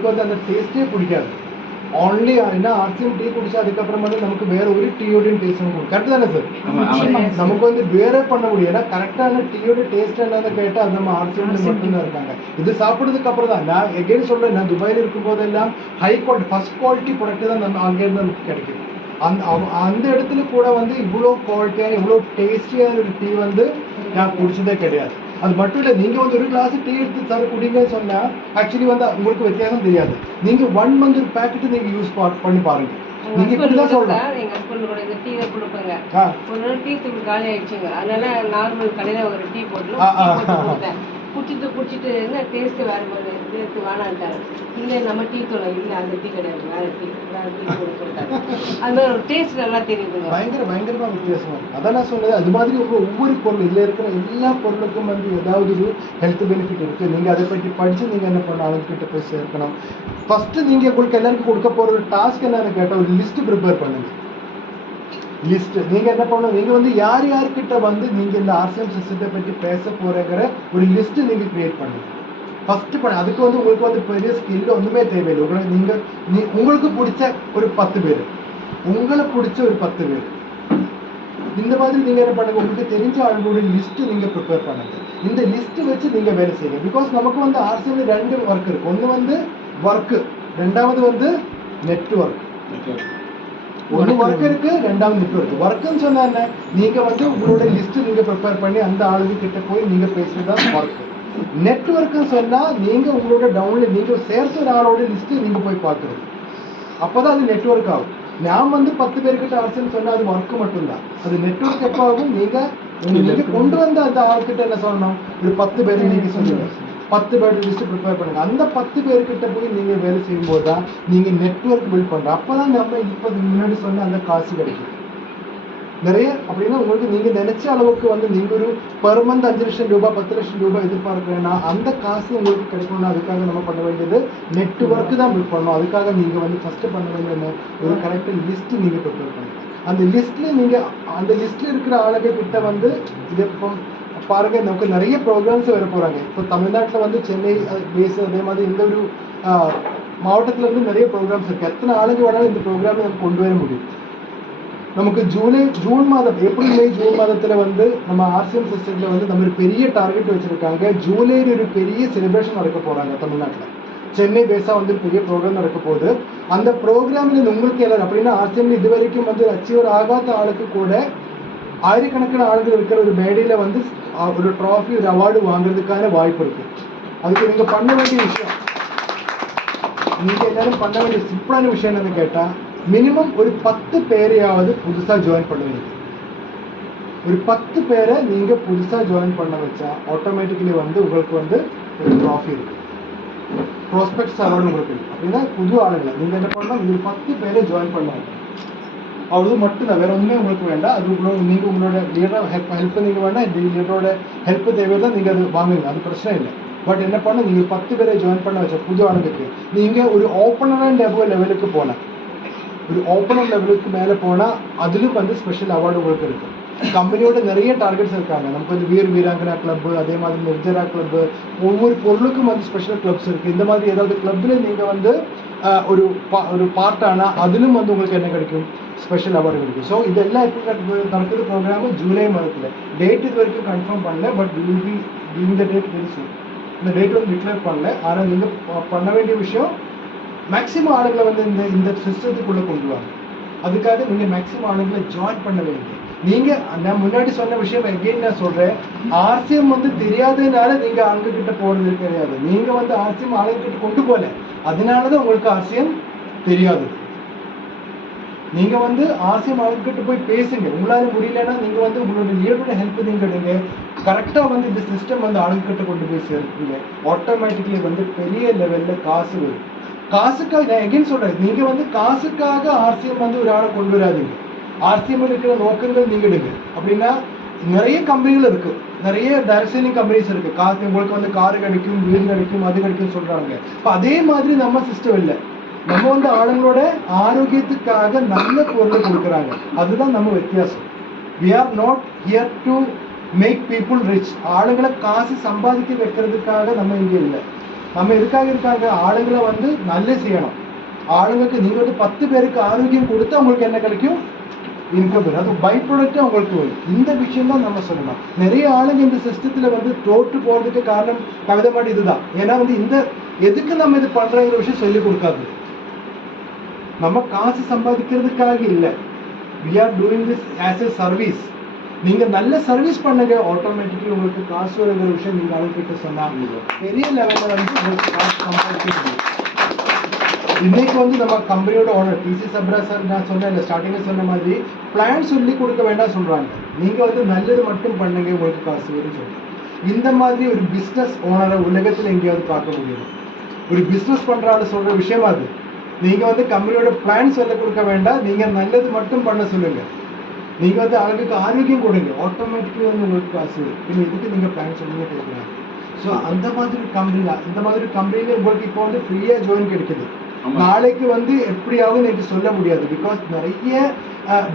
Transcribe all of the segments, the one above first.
உங்களுக்கு வந்து அந்த டேஸ்ட்டே பிடிக்காது. ஓன்லி என்ன ஆர்சிஎம் டீ குடிச்சா அதுக்கப்புறம் வந்து நமக்கு வேற ஒரு டீயோடையும் டேஸ்ட் இருக்கும். கரெக்ட் தானே சார்? நமக்கு வந்து வேற பண்ண முடியும். ஏன்னா கரெக்டான டீயோட டேஸ்ட் என்னன்னு கேட்டால் அது நம்ம ஆர்சிஎம்ல மட்டும்தான் இருக்காங்க. இது சாப்பிட்றதுக்கு அப்புறம் தான் நான் எகைன் சொல்றேன், நான் துபாயில் இருக்கும் போதெல்லாம் high quality first quality product தான் நம்ம அங்கேருந்து நமக்கு கிடைக்கும். அந்த இடத்துல கூட வந்து இவ்வளோ குவாலிட்டியான இவ்வளோ டேஸ்டியான ஒரு டீ வந்து நான் குடிச்சதே கிடையாது. அது மட்டும் இல்லை, நீங்கள் வந்து ஒரு கிளாஸ் டீ எடுத்து தர குடிங்கன்னு சொன்னால் ஆக்சுவலி வந்து உங்களுக்கு வித்தியாசம் தெரியாது. நீங்கள் 1 மந்த் ஒரு பேக்கெட்டு நீங்கள் யூஸ் பண்ணி பாருங்க. நீங்க இப்படிதான் சொல்லலாம். எங்க ஹஸ்பண்ட் கூட இந்த டீ கொடுப்பேங்க. ஒரு நாள் டீ தூள் காலி ஆயிடுச்சுங்க. அதனால நார்மல் கடையில ஒரு டீ போட்டு குடிச்சிட்டு என்ன டேஸ்ட் வேற போது எடுத்து வேணான்ட்டாரு. இல்லை நம்ம டீ தூள் இல்லை, அந்த டீ கிடையாது, வேற டீ கூட சொல்லிட்டாரு. அது மாதிரி ஒரு டேஸ்ட் நல்லா தெரியுதுங்க. பயங்கரமா வித்தியாசமா இருக்கு. அதான் நான் சொன்னது, அது மாதிரி ஒவ்வொரு பொருள் இதுல இருக்கிற எல்லா பொருளுக்கும் வந்து ஏதாவது ஒரு ஹெல்த் பெனிஃபிட் இருக்கு. நீங்க அதை பற்றி படிச்சு நீங்க என்ன பண்ணணும், அவங்க கிட்ட போய் சேர்க்கணும். ஃபர்ஸ்ட் நீங்க உங்களுக்கு எல்லாருக்கும் கொடுக்க போற ஒரு டாஸ்க் என்னன்னு கேட்டால் ஒரு லிஸ்ட் ப்ரிப்பேர் பண்ணுங்க. லிஸ்ட் நீங்க என்ன பண்ணணும், நீங்க வந்து யார் யார்கிட்ட வந்து நீங்க இந்த ஆர்சிஎம் சிஸ்டத்தை பற்றி பேச போறங்கிற ஒரு லிஸ்ட் நீங்க கிரியேட் பண்ணுங்க. ஃபர்ஸ்ட் பண்ண அதுக்கு வந்து உங்களுக்கு வந்து பெரிய ஸ்கில் ஒன்றுமே தேவையில்லை. உங்களுக்கு பிடிச்ச ஒரு 10 பேர், உங்களை பிடிச்ச ஒரு 10 பேர், இந்த மாதிரி நீங்க என்ன பண்ணுங்க, உங்களுக்கு தெரிஞ்ச ஆளுடைய லிஸ்ட் நீங்க ப்ரிப்பேர் பண்ணுங்க. இந்த லிஸ்ட் வச்சு நீங்க வேலை செய்யுங்க. பிகாஸ் நமக்கு வந்து ஆர்சிஎம்ல 2 ஒர்க் இருக்கு. ஒன்று வந்து ஒர்க்கு, ரெண்டாவது வந்து நெட்வொர்க். ஒன்று ஒர்க் இருக்கு, ரெண்டாவது நெட்வொர்க். ஒர்க்குன்னு சொன்னா என்ன, நீங்க வந்து உங்களோட லிஸ்ட் நீங்க ப்ரிப்பேர் பண்ணி அந்த ஆளுங்க கிட்ட போய் நீங்க பேசுறதுதான் ஒர்க். நெட்வொர்க்குன்னு சொன்னா நீங்க உங்களோட டவுன்லோட் நீங்க சேர்த்து ஒரு ஆளோட லிஸ்ட் நீங்க போய் பார்க்கறது, அப்பதான் அது நெட்வொர்க் ஆகும். நான் வந்து 10 பேர்கிட்ட ஆர்சிஎம் சொன்னா அது ஒர்க் மட்டும்தான். அது நெட்வொர்க் எப்போ ஆகும், நீங்க கொண்டு வந்த அந்த ஆள்கிட்ட என்ன சொல்லணும், ஒரு 10 பேர் நீங்க சொல்லுங்க, 10 பேர் லிஸ்ட் ப்ரிப்பேர் பண்ணுங்க. அந்த 10 பேர்கிட்ட போய் நீங்க வேலை செய்யும் போது தான் நீங்க நெட்வொர்க் பில்ட் பண்ற. அப்பதான் நம்ம இப்போ முன்னாடி சொன்ன அந்த காசு கிடைக்கும் நிறைய. அப்படின்னா உங்களுக்கு நீங்க நினைச்ச அளவுக்கு வந்து நீங்க ஒரு பெர் மந்த் 5 லட்சம் ரூபாய் 10 லட்சம் ரூபாய் எதிர்பார்க்கிறேன்னா அந்த காசு உங்களுக்கு கிடைக்கணும்னா அதுக்காக நம்ம பண்ண வேண்டியது நெட்வொர்க் தான் பில்ட் பண்ணணும். அதுக்காக நீங்க வந்து ஃபர்ஸ்ட் பண்ண வேண்டியது ஒரு கரெக்ட் லிஸ்ட் நீங்க ப்ரிப்பேர் பண்ணுங்க. அந்த லிஸ்ட்ல இருக்கிற ஆளுங்க கிட்ட வந்து இது இப்போ பாருங்க, நமக்கு நிறைய ப்ரோக்ராம்ஸ் வர போறாங்க. இப்போ தமிழ்நாட்டில் வந்து சென்னை பேஸ், அதே மாதிரி இந்த ஒரு மாவட்டத்தில் வந்து நிறைய ப்ரோக்ராம்ஸ் இருக்கு. எத்தனை ஆளுங்க வேணாலும் இந்த ப்ரோக்ராம் நமக்கு கொண்டு வர முடியும். நமக்கு ஜூன் மாதம், ஏப்ரல் மே ஜூன் மாதத்துல வந்து நம்ம ஆர்சிஎம் சிஸ்டத்துல வந்து நம்ம ஒரு பெரிய டார்கெட் வச்சிருக்காங்க. ஜூலையில் ஒரு பெரிய செலிப்ரேஷன் நடக்க போறாங்க தமிழ்நாட்டில். சென்னை பேஸா வந்து பெரிய ப்ரோக்ராம் நடக்க போகுது. அந்த ப்ரோக்ராமில் உங்களுக்கு எல்லாரும் அப்படின்னா ஆர்சிஎம்ல இது வரைக்கும் வந்து அச்சீவர் ஆகாத ஆளுக்கு கூட ஆயிரக்கணக்கான ஆளுகள் இருக்கிற ஒரு மேடையில வந்து ஒரு ட்ராஃபி, ஒரு அவார்டு வாங்குறதுக்கான வாய்ப்பு இருக்கு. அதுக்கு நீங்க பண்ண வேண்டிய விஷயம், நீங்க எல்லாரும் பண்ண வேண்டிய சிம்பிளான விஷயம் என்னன்னு கேட்டா, மினிமம் ஒரு 10 பேரையாவது புதுசா ஜாயின் பண்ணுவீங்க. ஒரு 10 பேரை நீங்க புதுசா ஜாயின் பண்ண வச்சா ஆட்டோமேட்டிக்கலி வந்து உங்களுக்கு வந்து ஒரு ட்ராஃபி இருக்கு, ப்ராஸ்பெக்ட்ஸ் அவார்டு உங்களுக்கு இருக்கு. அப்படின்னா புது ஆளுங்களை நீங்க என்ன பண்ணலாம், ஒரு 10 பேரை ஜாயின் பண்ணுவாங்க. அவ்வளவு மட்டும் தான், வேற ஒன்றுமே உங்களுக்கு வேண்டாம். அது நீங்க உங்களோட லீடர் ஹெல்ப் நீங்க வேண்டாம், லீடரோட ஹெல்ப் தேவையில்லை, நீங்க அது வாங்குங்க, அது பிரச்சனை இல்லை. பட் என்ன பண்ண, நீங்க 10 பேரை ஜாயின் பண்ண வச்ச புது ஆளுங்களுக்கு நீங்க ஒரு ஓப்பனர் லெவலுக்கு போன, ஒரு ஓப்பனர் லெவலுக்கு மேலே போனா அதிலும் வந்து ஸ்பெஷல் அவார்டு உங்களுக்கு இருக்கு. கம்பெனியோட நிறைய டார்கெட்ஸ் இருக்காங்க. நமக்கு வந்து வீராங்கனா கிளப், அதே மாதிரி நிர்ஜரா கிளப், ஒவ்வொரு பொருளுக்கும் வந்து ஸ்பெஷல் கிளப்ஸ் இருக்கு. இந்த மாதிரி ஏதாவது கிளப்ல நீங்க வந்து ஒரு பார்ட் ஆனால் அதிலும் வந்து உங்களுக்கு என்ன கிடைக்கும், ஸ்பெஷல் அவார்டு கிடைக்கும். ஸோ இதெல்லாம் எப்போ நடக்குது ப்ரோக்ராம், ஜூலை மாதத்தில். டேட் இது வரைக்கும் கன்ஃபார்ம் பண்ணல, but will be doing the date very soon. இந்த டேட் வந்து டிக்ளேர் பண்ணல. ஆனால் நீங்கள் பண்ண வேண்டிய விஷயம், மேக்ஸிமம் ஆளுங்களை வந்து இந்த சிஸ்டத்துக்குள்ளே கொண்டு வாங்க. அதுக்காக நீங்கள் மேக்ஸிமம் ஆளுங்களை ஜாயின் பண்ண வேண்டிய. நீங்கள் நான் முன்னாடி சொன்ன விஷயம் எகெயின் நான் சொல்கிறேன், ஆர்சிஎம் வந்து தெரியாததுனால நீங்கள் ஆளுங்கிட்ட போகிறது கிடையாது. நீங்கள் வந்து ஆர்சிஎம் ஆளுங்கிட்ட கொண்டு போகல, அதனால தான் உங்களுக்கு ஆர்சிஎம் தெரியாது. நீங்க வந்து ஆர்சிஎம் ஆளுங்கிட்ட போய் பேசுங்க. உங்களால முடியலன்னா நீங்க வந்து உங்களோட லீடரோட ஹெல்ப் நீங்க எடுங்க. கரெக்டா வந்து இந்த சிஸ்டம் வந்து ஆளுங்கிட்ட கொண்டு போய் சேர்ப்பீங்க. ஆட்டோமேட்டிக்கலி வந்து பெரிய லெவல்ல காசு வரும். காசுக்காக நான் எகைன் சொல்றேன், நீங்க வந்து காசுக்காக ஆர்சிஎம் வந்து ஒரு ஆளை கொண்டு வராதீங்க. ஆர்சிஎம் இருக்கிற நோக்கங்கள் நீங்க எடுங்க. அப்படின்னா நிறைய கம்பெனிகள் இருக்கு, நிறைய டைரக்ட் செல்லிங் கம்பெனிஸ் இருக்கு. காசு உங்களுக்கு வந்து காரு கிடைக்கும், வீடு கிடைக்கும், அது கிடைக்கும் சொல்றாங்க. இப்போ அதே மாதிரி நம்ம சிஸ்டம் இல்லை. நம்ம வந்து ஆளுங்களோட ஆரோக்கியத்துக்காக நல்ல பொருளை கொடுக்குறாங்க. அதுதான் நம்ம வித்தியாசம். we are not here to make people rich. ஆளுங்களை காசு சம்பாதிக்க வைக்கிறதுக்காக நம்ம இங்கே இல்லை. நம்ம எதுக்காக இருக்காங்க, ஆளுங்களை வந்து நல்ல செய்யணும். ஆளுங்களுக்கு நீங்க வந்து 10 பேருக்கு ஆரோக்கியம் கொடுத்தா உங்களுக்கு என்ன கிடைக்கும், இன்கம் வரும். அது பை ப்ராடக்டா உங்களுக்கு வரும். இந்த விஷயம் தான் நம்ம சொல்லணும். நிறைய ஆளுங்க இந்த சிஸ்டத்துல வந்து தோற்று போறதுக்கு காரணம் கவிதை மாதிரி இதுதான். ஏன்னா வந்து இந்த எதுக்கு நம்ம இது பண்றங்கிற விஷயம் சொல்லி கொடுக்காது. நம்ம காசு சம்பாதிக்கிறதுக்காக இல்லை. we are doing this as a service. நீங்க நல்ல சர்வீஸ் பண்ணுங்க, ஆட்டோமேட்டிக்கலி உங்களுக்கு காசு வருகிற விஷயம் நீங்க அவங்ககிட்ட சொன்னாங்க பெரிய லெவல்ல வந்து உங்களுக்கு காசு சம்பாதிக்க முடியும். இன்னைக்கு வந்து நம்ம கம்பெனியோட ஓனர் டிசி சப்ரா சார் நான் சொன்னேன் ஸ்டார்டிங்ல சொன்ன மாதிரி பிளான் சொல்லி கொடுக்க வேண்டாம் சொல்றாங்க. நீங்க வந்து நல்லது மட்டும் பண்ணுங்க உங்களுக்கு காசு வரும்னு சொல்றாங்க. இந்த மாதிரி ஒரு பிசினஸ் ஓனரை உலகத்துல எங்கேயாவது பார்க்க முடியும்? ஒரு பிசினஸ் பண்றாரு சொல்ற விஷயம் அது. நீங்க வந்து கம்பெனியோட பிளான் சொல்ல கொடுக்க வேண்டாம், நீங்க நல்லது மட்டும் பண்ண சொல்லுங்க. நீங்க வந்து ஆளுக்கு ஆரோக்கியம் கொடுங்க, ஆட்டோமேட்டிக்கலி வந்து உங்களுக்கு காசு வரும். பின்ன இதுக்கு நீங்க பிளான் சொல்லுங்க கொடுக்குறாங்க. ஸோ அந்த மாதிரி கம்பெனில உங்களுக்கு இப்போ வந்து ஃப்ரீயா ஜாயின் கிடைக்குது. நாளைக்கு வந்து எப்படியாவது எனக்கு சொல்ல முடியாது. பிகாஸ் நிறைய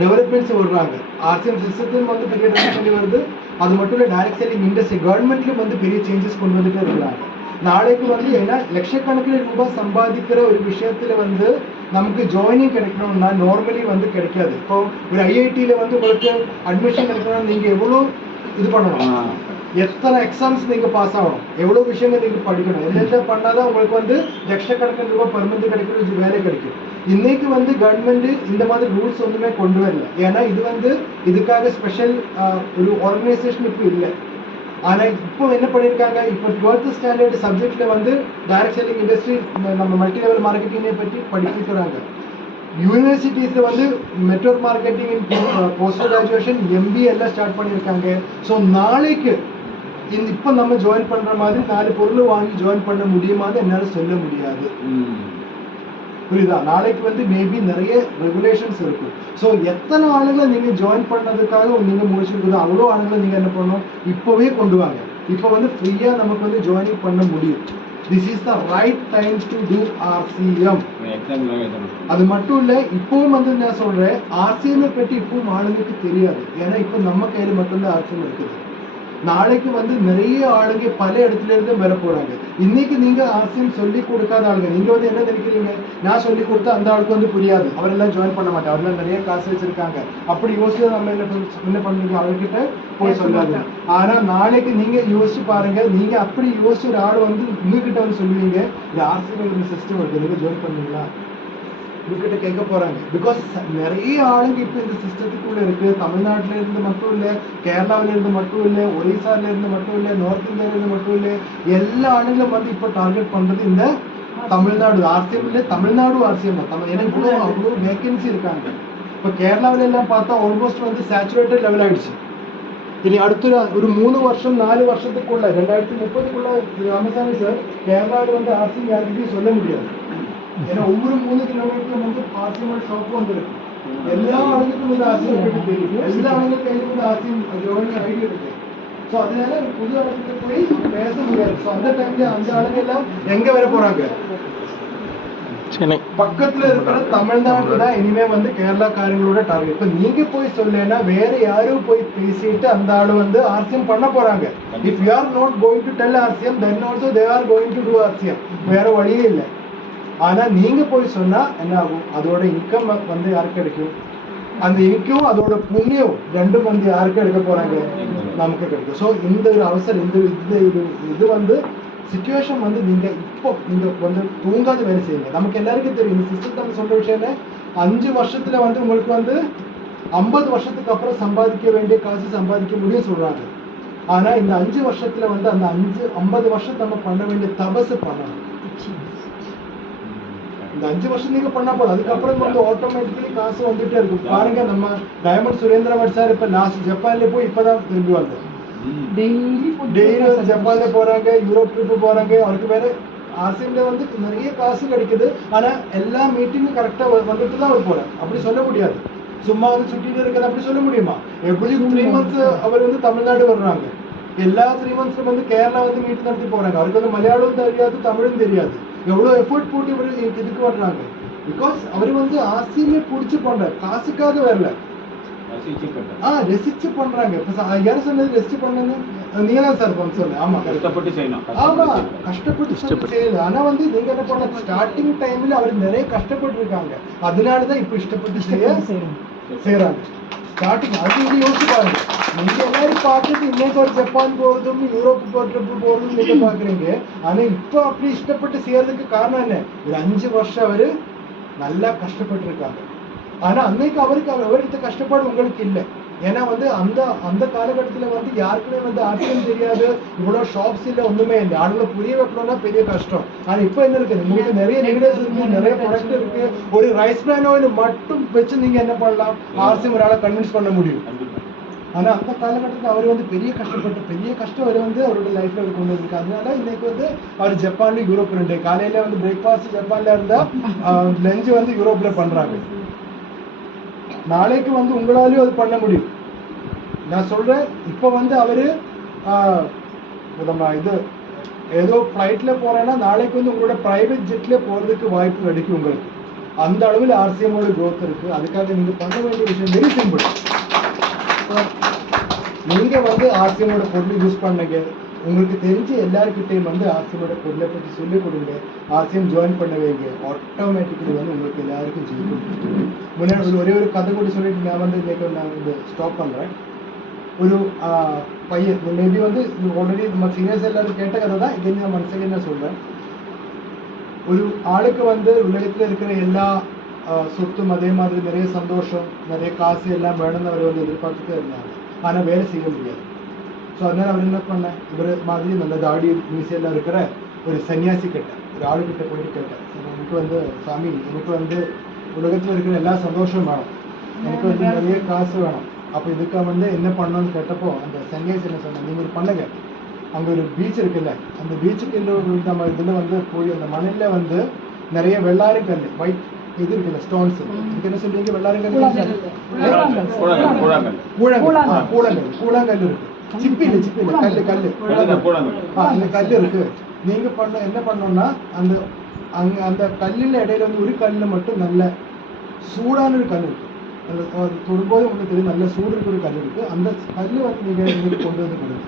டெவலப்மெண்ட்ஸ் வருவாங்க. ஆர்சிஎம் சிஸ்டத்தில் வந்து பெரிய டெவலப்மெண்ட் வருது. அது மட்டும் இல்லை, டைரக்ட் செல்லிங் இண்டஸ்ட்ரி கவர்மெண்ட்லயும் வந்து பெரிய சேஞ்சஸ் கொண்டு வந்துட்டு இருக்கிறாங்க. நாளைக்கு வந்து ஏன்னா லட்சக்கணக்கில் ரூபாய் சம்பாதிக்கிற ஒரு விஷயத்துல வந்து நமக்கு ஜாயினிங் கிடைக்கணும்னா நார்மலி வந்து கிடைக்காது. இப்போ ஒரு ஐஐடியில வந்து உங்களுக்கு அட்மிஷன் கிடைக்கணும்னா நீங்க எவ்வளோ இது பண்ணணும், எத்தனை எக்ஸாம்ஸ் நீங்க பாஸ் ஆகணும், எவ்வளவு விஷயங்கள் நீங்க படிக்கணும், எல்லாம் பண்ணாதான் உங்களுக்கு வந்து லட்சக்கணக்கில் ரூபாய் பெர்மனன்ட் கிடைக்கிற வேலை கிடைக்கும். இன்னைக்கு வந்து கவர்மெண்ட் இந்த மாதிரி ரூல்ஸ் ஒன்றுமே கொண்டு வரல. ஏன்னா இது வந்து இதுக்காக ஸ்பெஷல் ஒரு ஆர்கனைசேஷன் இப்போ இல்லை. ஆனா இப்போ என்ன பண்ணியிருக்காங்க, இப்போ 12th ஸ்டாண்டர்ட் சப்ஜெக்ட்ல வந்து டைரக்ட் செல்லிங் இண்டஸ்ட்ரி நம்ம மல்டி லெவல் மார்க்கெட்டிங்கை பற்றி படிக்கிறாங்க. யூனிவர்சிட்டிஸ்ல வந்து network marketing post graduation MBA எல்லாம் ஸ்டார்ட் பண்ணியிருக்காங்க. ஸோ நாளைக்கு இப்போ நம்ம ஜாயின் பண்ற மாதிரி 4 பொருள் வாங்கி ஜாயின் பண்ண முடியுமான்னு என்னால சொல்ல முடியாது. புரியுதா? நாளைக்கு வந்து மேபி நிறைய ரெகுலேஷன்ஸ் இருக்கும். ஸோ எத்தனை ஆளுங்களை நீங்க ஜாயின் பண்ணதுக்காக நீங்க முடிச்சிருக்குதோ அவ்வளோ ஆளுங்களை நீங்க என்ன பண்ணணும், இப்போவே கொண்டு வாங்க. இப்போ வந்து ஃப்ரீயா நமக்கு வந்து ஜாயின் பண்ண முடியும். This is the right time to do RCM. அது மட்டும் இல்லை, இப்பவும் வந்து நான் சொல்றேன் RCM பற்றி இப்பவும் ஆளுங்களுக்கு தெரியாது. ஏன்னா இப்போ நம்ம கையில மட்டும்தான் RCM இருக்குது. நாளைக்கு வந்து நிறைய ஆளுங்க பல இடத்துல இருந்து வர போறாங்க. இன்னைக்கு நீங்க RCM சொல்லி கொடுக்காத ஆளுங்க, நீங்க வந்து என்ன நினைக்கிறீங்க, நான் சொல்லி கொடுத்தா அந்த ஆளுக்கு வந்து புரியாது, அவரெல்லாம் ஜாயின் பண்ண மாட்டேன், அவரெல்லாம் நிறைய காசு வச்சிருக்காங்க, அப்படி யோசிச்சு நம்ம என்ன பண்ணுறீங்க, அவர்கிட்ட போய் சொல்லாது. ஆனா நாளைக்கு நீங்க யோசிச்சு பாருங்க, நீங்க அப்படி யோசிச்சு ஒரு ஆள் வந்து உங்ககிட்ட வந்து சொல்லுவீங்க இது RCM சிஸ்டம் இருக்கு, நீங்க ஜாயின் பண்ணுவீங்களா, உங்ககிட்ட கேட்க போறாங்க. பிகாஸ் நிறைய ஆளுங்க இப்போ இந்த சிஸ்டத்துக்குள்ள இருக்கு. தமிழ்நாட்டில இருந்து மட்டும் இல்லை, கேரளாவில இருந்து மட்டும் இல்லை, ஒரிசால இருந்து மட்டும் இல்லை, நார்த் இந்தியால இருந்து மட்டும் இல்லை, எல்லா ஆளுங்களும் வந்து இப்போ டார்கெட் பண்றது இந்த தமிழ்நாடு RCM இல்லை, தமிழ்நாடு RCM தான். ஏன்னா அவ்வளோ வேகன்சி இருக்காங்க. இப்போ கேரளாவில எல்லாம் பார்த்தா ஆல்மோஸ்ட் வந்து சேச்சுரேட்டட் லெவல் ஆயிடுச்சு. இனி அடுத்த ஒரு 3 வருஷம் 4 வருஷத்துக்குள்ள 2030க்குள்ள ராமசாமி சார் கேரளாவில் வந்து RCM யாருக்கிட்டையும் சொல்ல முடியாது. ஏன்னா ஒவ்வொரு 3 கிலோமீட்டரும் வந்து RCM ஷாப் வந்துருக்கு. எல்லா ஆளுங்களுக்கும் வந்து RCM பற்றி தெரியும், எல்லா ஆளுங்களுக்கும் கையில் வந்து RCM ஜாயின் ஐடியா இருக்கு. ஸோ அதனால புது ஆளுங்கிட்ட போய் பேச முடியாது. ஸோ அந்த டைம்ல அந்த ஆளுங்க எல்லாம் எங்க வர போறாங்க, பக்கத்துல இருக்கிற தமிழ்நாடு தான் இனிமே வந்து கேரளாக்காரங்களோட டார்கெட். இப்போ நீங்க போய் சொல்லலைன்னா வேற யாரும் போய் பேசிட்டு அந்த ஆளு வந்து RCM பண்ண போறாங்க. If you are not going to tell RCM then also they are going to do RCM. வேற வழியே இல்லை. ஆனா நீங்க போய் சொன்னா என்ன ஆகும், அதோட இன்கம் வந்து யாருக்கு கிடைக்கும், அந்த இன்கம் அதோட புண்ணியம் ரெண்டும் வந்து யாருக்கு எடுக்க போறாங்க, நமக்கு கிடைக்கும். ஸோ இந்த ஒரு அவசரம் இது வந்து சிச்சுவேஷன் வந்து நீங்க இப்போ நீங்க வந்து தூங்காத வேலை செய்யுங்க. நமக்கு எல்லாருக்கும் தெரியும் இந்த சிஸ்டத்தை நம்ம சொல்ற விஷயம் 5 வருஷத்துல வந்து உங்களுக்கு வந்து 50 வருஷத்துக்கு அப்புறம் சம்பாதிக்க வேண்டிய காசு சம்பாதிக்க முடியும் சொல்றாங்க. ஆனா இந்த 5 வருஷத்துல வந்து அந்த 50 வருஷம் நம்ம பண்ண வேண்டிய தபசு பண்ணணும். இந்த 5 வருஷம் நீங்க பண்ணா போதும், அதுக்கப்புறம் வந்து ஆட்டோமேட்டிக்கலி காசு வந்துட்டே இருக்கும். பாருங்க நம்ம டைமண்ட் சுரேந்திரவட் சார் இப்ப லாஸ்ட் ஜப்பான்ல போய் இப்பதான் திரும்பி வந்தார். டெய்லி ஜப்பான்ல போறாங்க, யூரோப் ட்ரிப்பு போறாங்க. அவருக்கு வேற RCMல வந்து நிறைய காசு கிடைக்குது. ஆனா எல்லா மீட்டிங்கும் கரெக்டா வந்துட்டு தான் அவர் போறாரு. அப்படி சொல்ல முடியாது, சும்மா வந்து சுட்டிட்டு இருக்கிறது அப்படி சொல்ல முடியுமா? எப்படி 3 months அவர் வந்து தமிழ்நாடு வர்றாங்க, எல்லா 3 monthsல வந்து கேரளா வந்து மீட் நடத்தி போறாங்க. அவருக்கு வந்து மலையாளம் தெரியாது, தமிழும் தெரியாது. எவ்வளோ எஃபோர்ட் போட்டு இவர் இதுக்கு வர்றாங்க. பிகாஸ் அவர் வந்து RCM பிடிச்சி பண்றாரு, காசுக்காக வரல, ரசிச்சு பண்றாங்க. இப்போ யாரும் சொன்னது ரெசிச்சு பண்ணு, நீங்க தான் சார் சொன்னேன். ஆமா கஷ்டப்பட்டு செய்யணும். ஆமா கஷ்டப்பட்டு செய்யல. ஆனா வந்து நீங்க என்ன பண்ண ஸ்டார்டிங் டைம்ல அவர் நிறைய கஷ்டப்பட்டு இருக்காங்க, அதனாலதான் இப்ப இஷ்டப்பட்டு செய்யறாங்க. ஸ்டார்டிங் அது இது யோசிச்சு பாருங்க. நீங்க எல்லாரும் பார்த்துட்டு இன்னைக்கு ஒரு ஜப்பான் போறதும் யூரோப் போறதும் நீங்க பாக்குறீங்க. ஆனா இப்ப அப்படி இஷ்டப்பட்டு செய்யறதுக்கு காரணம் என்ன? ஒரு 5 வருஷம் அவரு நல்லா கஷ்டப்பட்டு இருக்காங்க. ஆனா அன்னைக்கு அவருக்கு கஷ்டப்பாடு உங்களுக்கு இல்லை. ஏன்னா வந்து அந்த காலகட்டத்துல வந்து யாருக்குமே வந்து ஆர்டிஎம் தெரியாது, இவ்வளவு ஷாப்ஸ் இல்லை, ஒண்ணுமே இல்லை. ஆளுங்க புரிய வைக்கணும்னா பெரிய கஷ்டம். ஆனா இப்ப என்ன இருக்குது, உங்களுக்கு நிறைய லீடர்ஸ் இருக்கு, நிறைய ப்ராடக்ட் இருக்கு. ஒரு ரைஸ் பிரான் ஆயில் மட்டும் வச்சு நீங்க என்ன பண்ணலாம், ஆர்சிஎம் ஒரு ஆளை கன்வின்ஸ் பண்ண முடியும். ஆனா அந்த காலகட்டத்தில் அவர் வந்து பெரிய கஷ்டம் அவர் வந்து அவரோட லைஃப்ல அவர் கொண்டு வந்திருக்கு. அதனால இன்னைக்கு வந்து அவர் ஜப்பான்ல யூரோப் ரெண்டு காலையில வந்து பிரேக்ஃபாஸ்ட் ஜப்பான்ல இருந்தா லஞ்ச் வந்து யூரோப்ல பண்றாங்க. நாளைக்கு வந்து உங்களாலையும் அது பண்ண முடியும். நான் சொல்றேன், இப்ப வந்து அவரு நம்ம இது ஏதோ ஃப்ளைட்ல போறேன்னா நாளைக்கு வந்து உங்களோட பிரைவேட் ஜெட்ல போறதுக்கு வாய்ப்பு கிடைக்கும் உங்களுக்கு. அந்த அளவில் ஆர்சிஎம்மோட growth இருக்கு. அதுக்காக நீங்க பண்ண வேண்டிய விஷயம் வெரி சிம்பிள். நீங்க வந்து ஆர்சிஎம்மோட பொருள் யூஸ் பண்ணுங்க. உங்களுக்கு தெரிஞ்சு எல்லாருக்கிட்டையும் வந்து ஆர்சிஎம்மோட பொருளை பற்றி சொல்லிக் கொடுங்க. ஆர்சிஎம் ஜாயின் பண்ண வைங்க. ஆட்டோமேட்டிக்கலி வந்து உங்களுக்கு எல்லாருக்கும் ஜெயிக்கும். முன்னாடி ஒரே ஒரு கதை கூட சொல்லிட்டு நான் வந்து இன்னைக்கு நான் வந்து ஸ்டாப் பண்றேன். ஒரு பையன் மேபி வந்து ஆல்ரெடி நம்ம சீனியர்ஸ் எல்லாரும் கேட்ட கதை தான், இது நான் மனசுக்கு என்ன சொல்றேன். ஒரு ஆளுக்கு வந்து உலகத்துல இருக்கிற எல்லா சொத்தும் அதே மாதிரி நிறைய சந்தோஷம் நிறைய காசு எல்லாம் வேணும்னு அவர் வந்து எதிர்பார்த்துட்டே இருந்தாங்க. ஆனா வேலை செய்ய முடியாது. ஸோ அதனால அவர் என்ன பண்ண, இவர் மாதிரி நல்ல தாடி மீசையெல்லாம் இருக்கிற ஒரு சன்னியாசி கிட்ட, ஒரு ஆளுக்கிட்ட போயிட்டு கேட்டேன், எனக்கு வந்து சாமி, எனக்கு வந்து உலகத்தில் இருக்கிற எல்லா சந்தோஷம் வேணும், எனக்கு வந்து நிறைய காசு வேணும், அப்போ இதுக்கு வந்து என்ன பண்ணணும்னு கேட்டப்போ அந்த சன்னியாசி என்ன சொன்னாங்க, நீங்கள் பண்ணுங்க, அங்கே ஒரு பீச் இருக்குல்ல, அந்த பீச்சுக்கு நம்ம இதில் வந்து போய் அந்த மணலில் வந்து நிறைய வெள்ளாரி கல் ஒயிட் இது இருக்குல்ல ஸ்டோன்ஸ், இதுக்கு என்ன சொல்றீங்க, வெள்ளாரி கல் கூழாங்கல் இருக்கு, சிப்பி இல்லை கல்லு அந்த கல் இருக்கு. நீங்க என்ன பண்ணோம்னா அந்த கல்லில் இடையில வந்து ஒரு கல்லு மட்டும் நல்ல சூடான ஒரு கல் இருக்கு, அந்த தொடும்போது உங்களுக்கு தெரியும் நல்ல சூடு இருக்க ஒரு கல் இருக்கு. அந்த கல்லு வந்து நீங்க எங்களுக்கு கொண்டு வந்து கொடுங்க.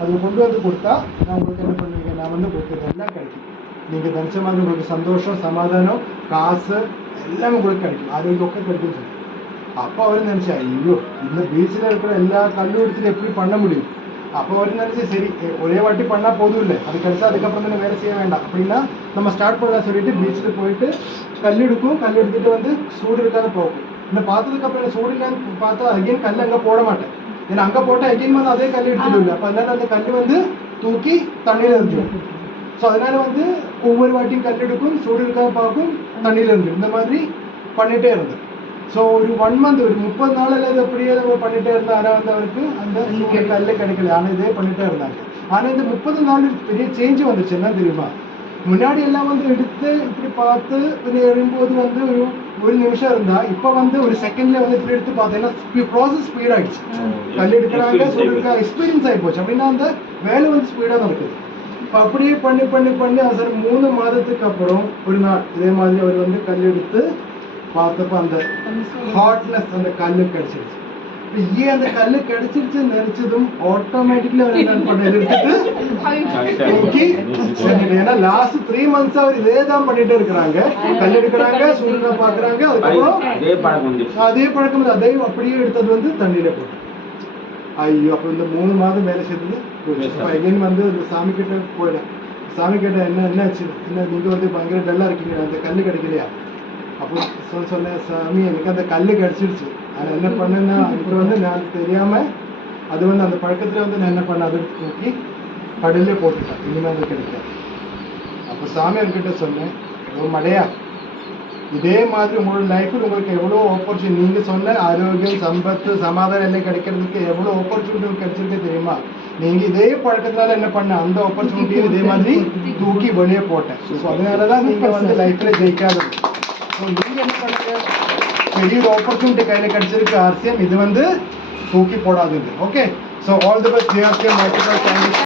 அது கொண்டு வந்து கொடுத்தா நான் உங்களுக்கு என்ன பண்ணுவீங்க, நான் வந்து உங்களுக்கு எல்லாம் கிடைக்கும். நீங்க நினைச்ச மாதிரி உங்களுக்கு சந்தோஷம் சமாதானம் காசு எல்லாமே உங்களுக்கு கிடைக்கும், ஆரோக்கியம் கிடைக்கும் சொல்லி. அப்போ அவர் நினைச்சா, ஐயோ இந்த பீச்சில் இருக்கிற எல்லா கல்லும் எடுத்துட்டு எப்படி பண்ண முடியும். அப்போ அவர் நினைச்சு, சரி ஒரே வாட்டி பண்ணா போதும் இல்லை, அது கிடைச்சா அதுக்கப்புறம் தானே வேலை செய்ய வேண்டாம், அப்படின்னா நம்ம ஸ்டார்ட் பண்ணலாம் சொல்லிட்டு பீச்சில் போயிட்டு கல் எடுத்துட்டு வந்து சூடு இருக்காது போகும். இந்த பார்த்ததுக்கு அப்புறம் சூடு இல்லைன்னு பார்த்தா அகைன் கல் அங்கே போட மாட்டேன், ஏன்னா அங்கே போட்டால் அகைன் வந்து அதே கல் எடுத்துட்டு. அப்போ அதனால அந்த கல் வந்து தூக்கி தண்ணியில் இருந்துடும். ஸோ அதனால வந்து ஒவ்வொரு வாட்டியும் கல் எடுக்கும், சூடு இருக்காது பார்க்கும், தண்ணியில் இருந்து இந்த மாதிரி பண்ணிட்டே இருந்தேன். ஸோ ஒரு 1 month ஒரு 30 நாள் அல்லது அப்படியே பண்ணிட்டே இருந்தா. ஆனால் வந்து அவருக்கு அந்த கல் கிடைக்கல, ஆனால் இதே பண்ணிட்டே இருந்தாங்க. ஆனால் இந்த 30 நாள் பெரிய சேஞ்ச் வந்துச்சு. என்ன தெரியுமா, முன்னாடி எல்லாம் வந்து எடுத்து இப்படி பார்த்து எழும்போது வந்து ஒரு நிமிஷம் இருந்தா, இப்போ வந்து ஒரு செகண்ட்ல வந்து இப்படி எடுத்து பார்த்தீங்கன்னா ப்ராசஸ் ஸ்பீட் ஆயிடுச்சு. கல் எடுக்கிறாங்க, சொல்லிருக்கா, எக்ஸ்பீரியன்ஸ் ஆகி போச்சு. அப்படின்னா அந்த வேலை வந்து ஸ்பீடாக நடக்குது. இப்போ அப்படியே பண்ணி அவசரம் 3 மாதத்துக்கு அப்புறம் ஒரு நாள் இதே மாதிரி அவர் வந்து கல் எடுத்து பார்த்தப்ப அந்த ஹாட்னஸ் அந்த கல்லு கிடைச்சிருச்சு. ஏன் அந்த கல்லு கிடைச்சிருச்சு நினைச்சதும் ஆட்டோமேட்டிக்கலி அவர் என்ன பண்ணது, ஏன்னா லாஸ்ட் 3 months அவர் இதே தான் பண்ணிட்டே இருக்கிறாங்க, கல் எடுக்கிறாங்க, சூழ்நிலை பாக்குறாங்க, அதுக்கப்புறம் அதே பழக்கம் அதே அப்படியே எடுத்தது வந்து தண்ணியில போட்டு. ஐயோ, அப்போ இந்த 3 மாதம் வேலை செய்தது எகைன் வந்து இந்த சாமி கிட்ட போயிட்டேன். சாமி கிட்ட என்னாச்சு, என்ன நீங்க வந்து பயங்கர டல்லா இருக்கீங்க, அந்த கல்லு கிடைக்கலையா? அப்போ சொன்னேன், சாமி எனக்கு அந்த கல் கிடைச்சிருச்சு, அதை என்ன பண்ணேன்னா இப்போ வந்து நான் தெரியாம அது வந்து அந்த பழக்கத்துல வந்து நான் என்ன பண்ண அதை தூக்கி கடல்லே போட்டுட்டேன், இனிமேல் அது கிடைக்காது. அப்போ சாமி அவர்கிட்ட சொன்னேன், மடையா இதே மாதிரி உங்களோட லைஃப்பில் உங்களுக்கு எவ்வளோ ஆப்பர்ச்சுனிட்டி, நீங்கள் சொன்ன ஆரோக்கியம் சம்பத்து சமாதானம் எல்லாம் கிடைக்கிறதுக்கு எவ்வளோ ஆப்பர்ச்சுனிட்டி கிடைச்சிருக்கு தெரியுமா? நீங்கள் இதே பழக்கத்தினால என்ன பண்ண அந்த ஆப்பர்ச்சுனிட்டியை இதே மாதிரி தூக்கி வெளியே போட்டேன். ஸோ அதனால தான் நீங்கள் வந்து லைஃப்பில் ஜெயிக்காதது. ஸோ நீங்கள் என்ன பண்ணுங்க, பெரிய ஒரு ஆப்பர்ச்சுனிட்டி கையில் கிடைச்சிருக்கு ஆர்சிஎம், இது வந்து தூக்கி போடாதுங்க. Okay, so all the best RCM.